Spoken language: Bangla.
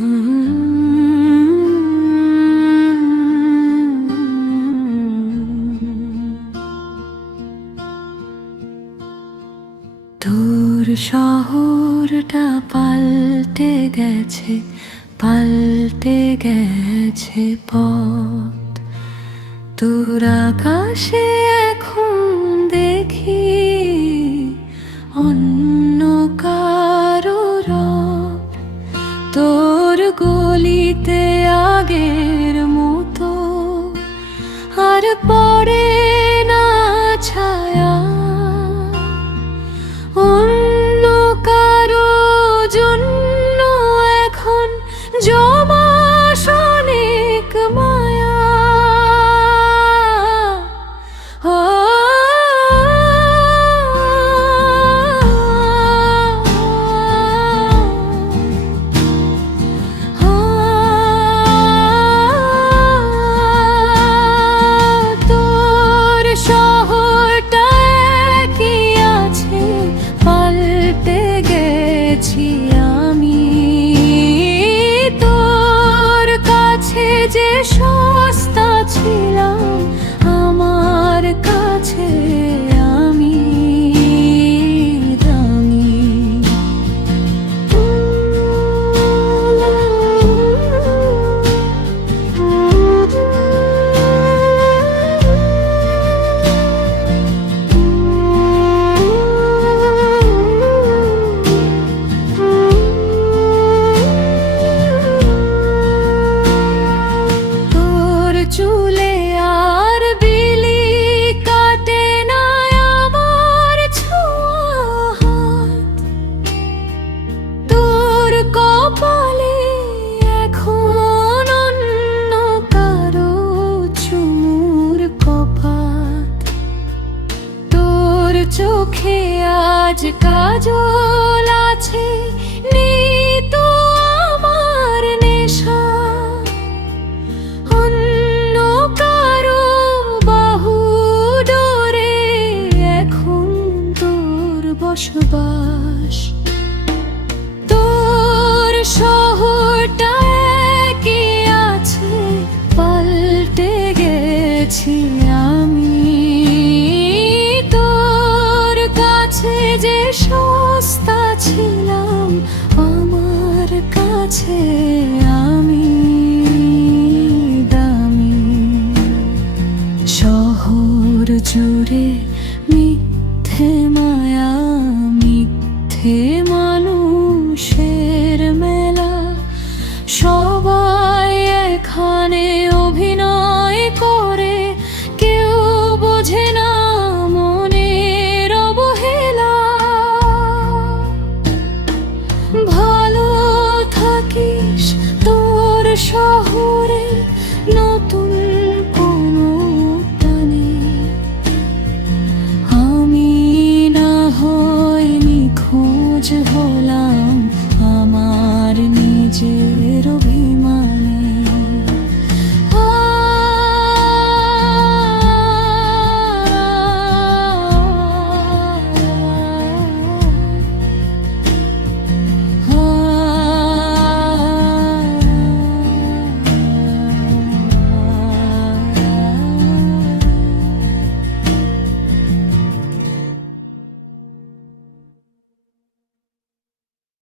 তোর শহরটা পাল্টে গেছে, পাল্টে গেছে পথ। তোর আকাশে এখন দেখি অন্য কারো রব। তোর গলিতে আগের মতো আর পড়ে না ছায়া। অন্য কারো জন্য এখন জমাস অনেক মায়া। তোর শহরটা কি আছে, পাল্টে গেছি আমি। তোর কাছে যে সস্তা ছিলাম, আমার কাছে আমি দামি। চুলে আর বিলি কাটে না আমার ছোঁয়া হাত। তোর কপালে এখন অন্য কারো চুমুর কপাত। তোর চোখে আজ কাজল আছে, নেই তো আমার নেশা। বসবাস তোর শহরটা কি আছে, পাল্টে গেছি আমি। তোর কাছে যে সস্তা ছিলাম, আমার কাছে আমি দামি। শহর জুড়ে